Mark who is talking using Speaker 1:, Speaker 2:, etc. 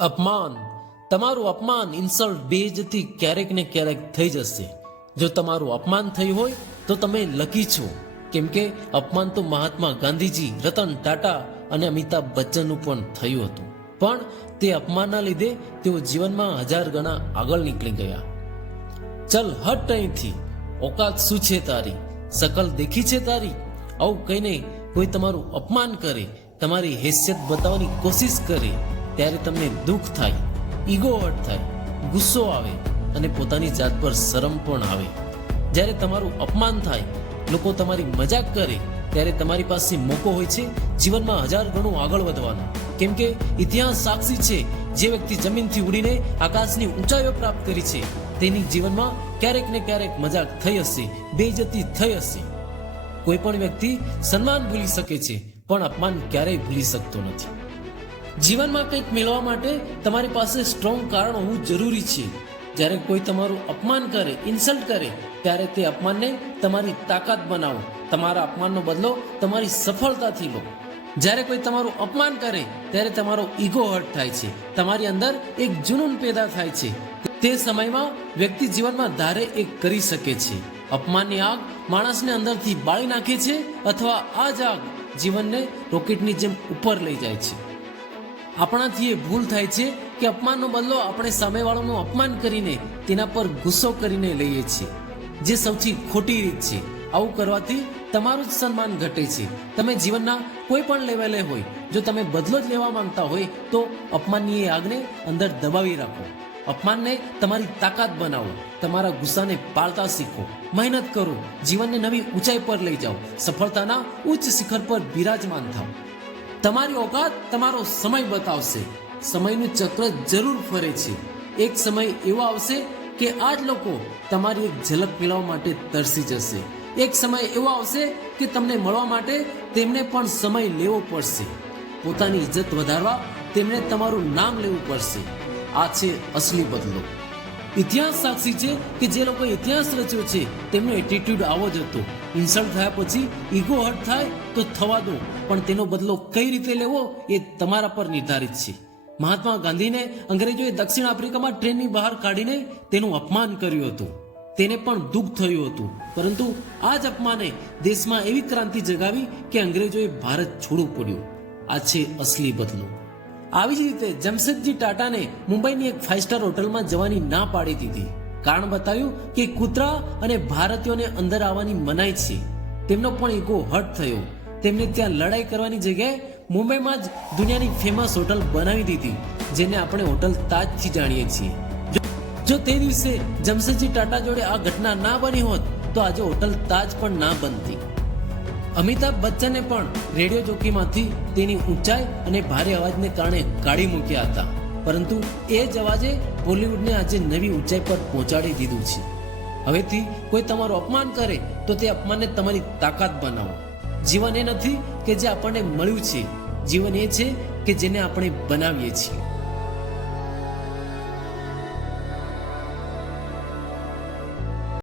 Speaker 1: અપમાન, તમારું અપમાન ઇન્સલ્ટ બેજથી ક્યારેક ને ક્યારેક થઈ જશે. જો તમારું અપમાન થયું હોય, તો તમે લકી છો. કેમ કે અપમાન તો મહાત્મા ગાંધીજી, રતન ટાટા અને અમિતાભ બચ્ચનનું પણ થયું હતું. પણ તે અપમાનના લીધે તેઓ જીવનમાં હજાર ગણા આગળ નીકળી ગયા. ચલ, હટ અહીંથી. ઓકાત શું છે તારી? સકલ દેખી છે તારી? આવું કહીને કોઈ તમારું અપમાન કરે, તમારી હેસિયત બતાવવાની કોશિશ કરે. ત્યારે તમને દુઃખ થાય, ઈગો હટ થાય, ગુસ્સો આવે અને પોતાની જાત પર શરમ પણ આવે. જ્યારે તમારું અપમાન થાય, લોકો તમારી મજાક કરે, ત્યારે તમારી પાસે મોકો હોય છે જીવનમાં હજાર ગણું આગળ વધવાનો. કેમ કે ઇતિહાસ સાક્ષી છે, જે વ્યક્તિ જમીનથી ઉડીને આકાશની ઊંચાઈઓ પ્રાપ્ત કરી છે, તેની જીવનમાં ક્યારેક ને ક્યારેક મજાક થઈ હશે બેઇજ્જતી થઈ હશે. કોઈ પણ વ્યક્તિ સન્માન ભૂલી શકે છે, પણ અપમાન ક્યારેય ભૂલી શકતો નથી. જીવનમાં કંઈક મેળવવા માટે તમારી પાસે સ્ટ્રોંગ કારણ હોવું જરૂરી છે. જ્યારે કોઈ તમારું અપમાન કરે ઇન્સલ્ટ કરે, ત્યારે તે અપમાનને તમારી તાકાત બનાવો. તમારા અપમાનનો બદલો તમારી સફળતાથી લો. જ્યારે કોઈ તમારું અપમાન કરે, ત્યારે તમારો ઈગો હર્ટ થાય છે. તમારી અંદર એક જુનૂન પેદા થાય છે. તે સમયમાં વ્યક્તિ જીવનમાં ધારે એક કરી શકે છે. અપમાનની આગ માણસને અંદરથી બાળી નાખે છે અથવા આ જ આગ જીવનને રોકેટની જેમ ઉપર લઈ જાય છે. આપણાથી એ ભૂલ થાય છે કે અપમાનનો બદલો આપણે સામેવાળાનું અપમાન કરીને તેના પર ગુસ્સો કરીને લઈએ છીએ. જે સૌથી ખોટી રીત છે. આવું કરવાથી તમારું જ સન્માન ઘટે છે. તમે જીવનના કોઈ પણ લેવલે હોય, જો તમે બદલો જ લેવા માંગતા હોય, તો અપમાનની એ આગને અંદર દબાવી રાખો. અપમાનને તમારી તાકાત બનાવો. તમારા ગુસ્સાને પાળતા શીખો. મહેનત કરો. જીવનને નવી ઊંચાઈ પર લઈ જાઓ. સફળતાના ઉચ્ચ શિખર પર બિરાજમાન થાઓ. તમારી ઓકાત તમારો સમય બતાવશે. સમયનું ચક્ર જરૂર ફરે છે. એક સમય એવો આવશે કે આ જ લોકો તમારી એક ઝલક મેળવવા માટે તરસી જશે. એક સમય એવો આવશે કે તમને મળવા માટે તેમને પણ સમય લેવો પડશે. પોતાની ઇજ્જત વધારવા તેમણે તમારું નામ લેવું પડશે. આ છે અસલી બદલો. ઇતિહાસ સાક્ષી છે કે જે લોકોએ ઇતિહાસ રચ્યો છે, તેમનો એટીટ્યુડ આવો જ હતો. ઇન્સલ્ટ થયા પછી ઈગો હર્ટ થાય તો થવા દો. પણ તેનો બદલો કઈ રીતે લેવો એ તમારા પર નિર્ધારિત છે. મહાત્મા ગાંધીને અંગ્રેજોએ દક્ષિણ આફ્રિકામાં ટ્રેનની બહાર કાઢીને તેનું અપમાન કર્યું હતું. તેને પણ દુઃખ થયું હતું. પરંતુ આ જ અપમાને દેશમાં એવી ક્રાંતિ જગાવી કે અંગ્રેજોએ ભારત છોડવું પડ્યું. આ છે અસલી બદલો. આવી જ રીતે જમશેદજી ટાટાને મુંબઈની એક ફાઇવ સ્ટાર હોટલમાં જવાની ના પાડી દીધી. કારણ બતાવ્યું કે કૂતરા અને ભારતીયોને અંદર આવવાની મનાઈ છે. તેમનો પણ ઈગો હર્ટ થયો. તેમને ત્યાં લડાઈ કરવાની જગ્યાએ મુંબઈમાં જ દુનિયાની ફેમસ હોટલ બનાવી દીધી, જેને આપણે હોટલ તાજથી જાણીએ છીએ. જો- તે દિવસે જમશેદજી ટાટા જોડે આ ઘટના ના બની હોત, તો આજે હોટલ તાજ પણ ના બનતી. અમિતાભ બચ્ચને પણ રેડિયો ચોકીમાંથી તેની ઊંચાઈ અને ભારે અવાજને કારણે કાઢી મૂક્યા હતા. પરંતુ એ જ અવાજે બોલિવૂડને આજે નવી ઊંચાઈ પર પહોંચાડી દીધું છે. હવેથી કોઈ તમારું અપમાન કરે તો તે અપમાનને તમારી તાકાત બનાવો. જીવન એ નથી કે જે આપણને મળ્યું છે. જીવન એ છે કે જેને આપણે બનાવીએ છીએ.